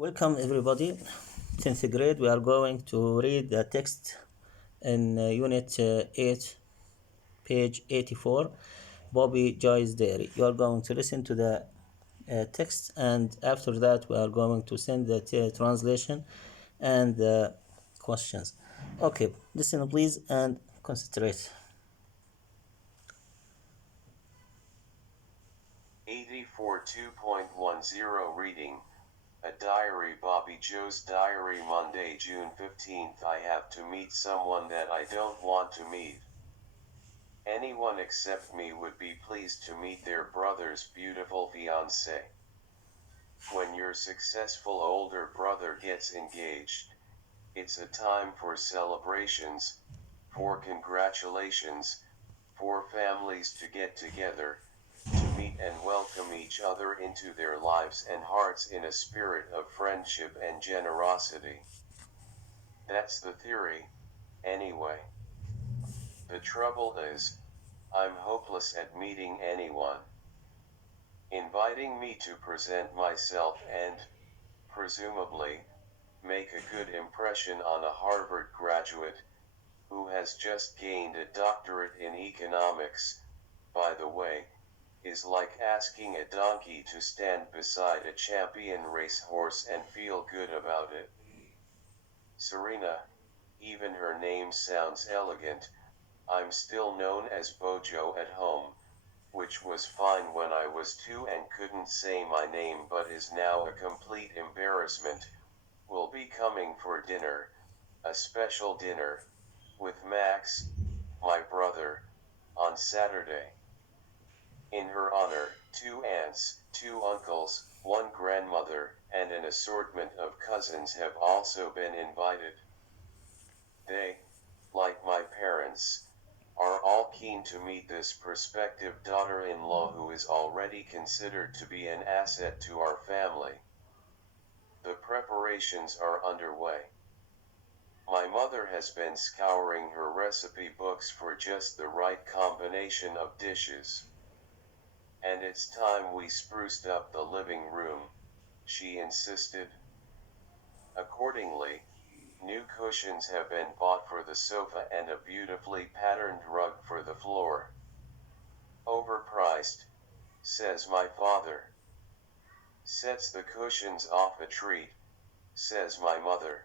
Welcome everybody. 10th grade, we are going to read the text in Unit 8, page 84, Bobbie Joy's Diary. You are going to listen to the text, and after that we are going to send the translation and the questions. Okay, listen please and concentrate. 84 2.10 Reading A Diary. Bobbie Jo's Diary. Monday, June 15th. I have to meet someone that I don't want to meet. Anyone except me would be pleased to meet their brother's beautiful fiancée. When your successful older brother gets engaged, it's a time for celebrations, for congratulations, for families to get together, to meet and welcome each other into their lives and hearts in a spirit of friendship and generosity. That's the theory, anyway. The trouble is, I'm hopeless at meeting anyone. Inviting me to present myself and, presumably, make a good impression on a Harvard graduate, who has just gained a doctorate in economics, by the way, is like asking a donkey to stand beside a champion racehorse and feel good about it. Serena, even her name sounds elegant. I'm still known as Bobbie Jo at home, which was fine when I was 2 and couldn't say my name but is now a complete embarrassment. Will be coming for dinner, a special dinner, with Max, my brother, on Saturday. In her honor, 2 aunts, 2 uncles, 1 grandmother, and an assortment of cousins have also been invited. They, like my parents, are all keen to meet this prospective daughter-in-law who is already considered to be an asset to our family. The preparations are underway. My mother has been scouring her recipe books for just the right combination of dishes. And it's time we spruced up the living room, she insisted. Accordingly, new cushions have been bought for the sofa and a beautifully patterned rug for the floor. Overpriced, says my father. Sets the cushions off a treat, says my mother.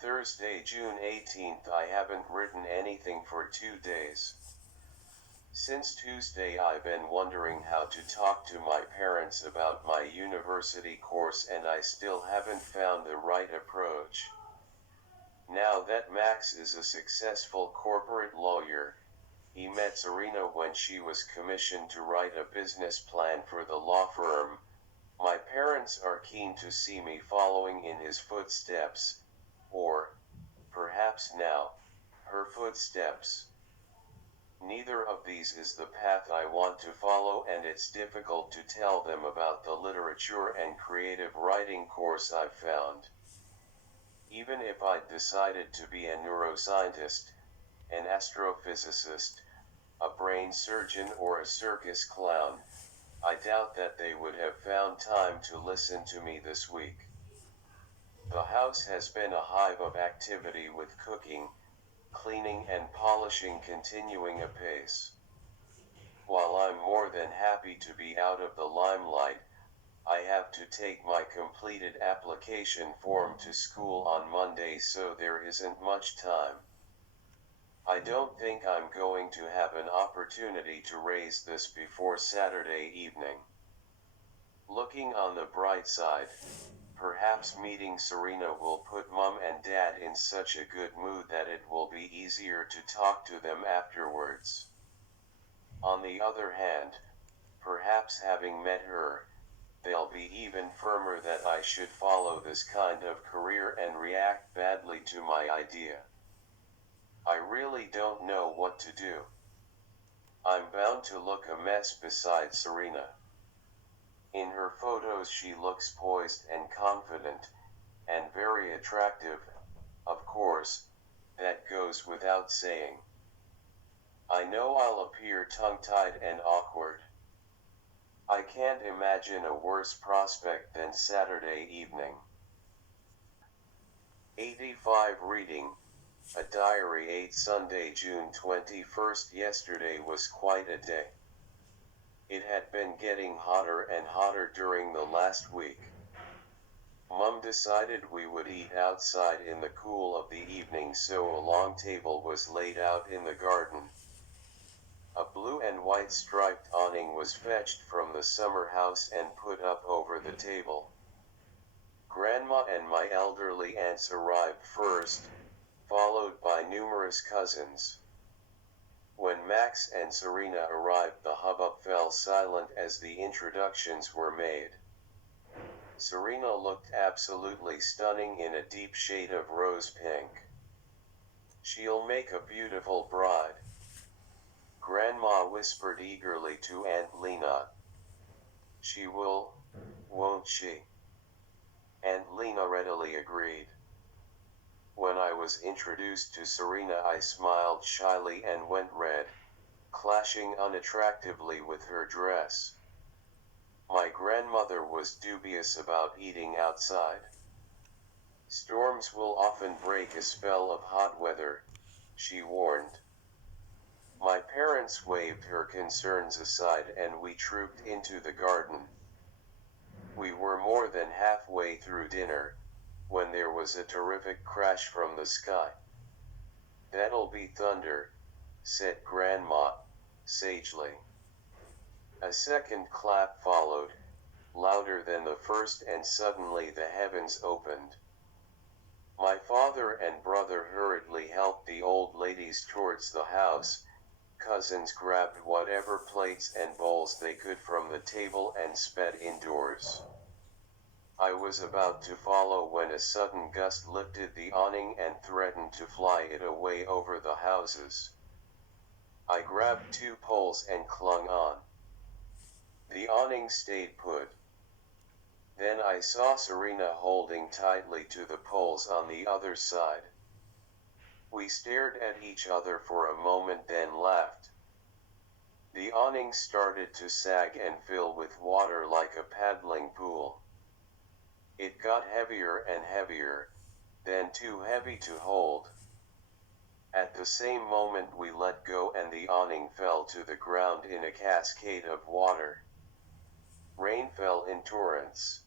Thursday, June 18th. I haven't written anything for 2 days. Since Tuesday I've been wondering how to talk to my parents about my university course and I still haven't found the right approach. Now that Max is a successful corporate lawyer, he met Serena when she was commissioned to write a business plan for the law firm. My parents are keen to see me following in his footsteps, or, perhaps now, her footsteps. Neither of these is the path I want to follow, and it's difficult to tell them about the literature and creative writing course I've found. Even if I'd decided to be a neuroscientist, an astrophysicist, a brain surgeon or a circus clown, I doubt that they would have found time to listen to me this week. The house has been a hive of activity with cooking, cleaning and polishing continuing apace. While I'm more than happy to be out of the limelight, I have to take my completed application form to school on Monday, so there isn't much time. I don't think I'm going to have an opportunity to raise this before Saturday evening. Looking on the bright side, perhaps meeting Serena will put Mom and Dad in such a good mood that it will be easier to talk to them afterwards. On the other hand, perhaps having met her, they'll be even firmer that I should follow this kind of career and react badly to my idea. I really don't know what to do. I'm bound to look a mess beside Serena. In her photos she looks poised and confident, and very attractive, of course, that goes without saying. I know I'll appear tongue-tied and awkward. I can't imagine a worse prospect than Saturday evening. 85 Reading, a diary 8 Sunday, June 21st. Yesterday was quite a day. It had been getting hotter and hotter during the last week. Mum decided we would eat outside in the cool of the evening, so a long table was laid out in the garden. A blue and white striped awning was fetched from the summer house and put up over the table. Grandma and my elderly aunts arrived first, followed by numerous cousins. When Max and Serena arrived, the hubbub fell silent as the introductions were made. Serena looked absolutely stunning in a deep shade of rose pink. She'll make a beautiful bride, Grandma whispered eagerly to Aunt Lena. She will, won't she? Aunt Lena readily agreed. When I was introduced to Serena, I smiled shyly and went red, clashing unattractively with her dress. My grandmother was dubious about eating outside. Storms will often break a spell of hot weather, she warned. My parents waved her concerns aside and we trooped into the garden. We were more than halfway through dinner, when there was a terrific crash from the sky. That'll be thunder, said Grandma, sagely. A second clap followed, louder than the first, and suddenly the heavens opened. My father and brother hurriedly helped the old ladies towards the house. Cousins grabbed whatever plates and bowls they could from the table and sped indoors. I was about to follow when a sudden gust lifted the awning and threatened to fly it away over the houses. I grabbed 2 poles and clung on. The awning stayed put. Then I saw Serena holding tightly to the poles on the other side. We stared at each other for a moment, then laughed. The awning started to sag and fill with water like a paddling pool. It got heavier and heavier, then too heavy to hold. At the same moment we let go and the awning fell to the ground in a cascade of water. Rain fell in torrents.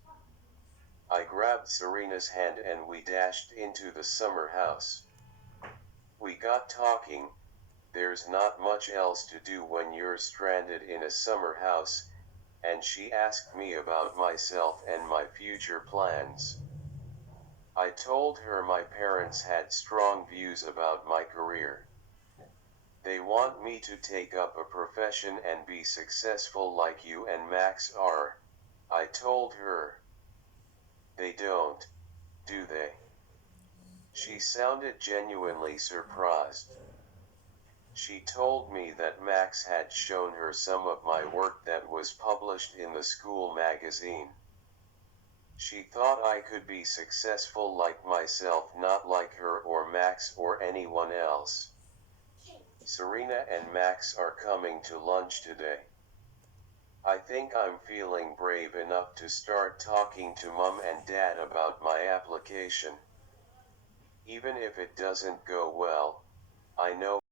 I grabbed Serena's hand and we dashed into the summer house. We got talking. There's not much else to do when you're stranded in a summer house, and she asked me about myself and my future plans. I told her my parents had strong views about my career. They want me to take up a profession and be successful like you and Max are, I told her. They don't, do they? She sounded genuinely surprised. She told me that Max had shown her some of my work that was published in the school magazine. She thought I could be successful like myself, not like her or Max or anyone else. Serena and Max are coming to lunch today. I think I'm feeling brave enough to start talking to Mum and Dad about my application. Even if it doesn't go well, I know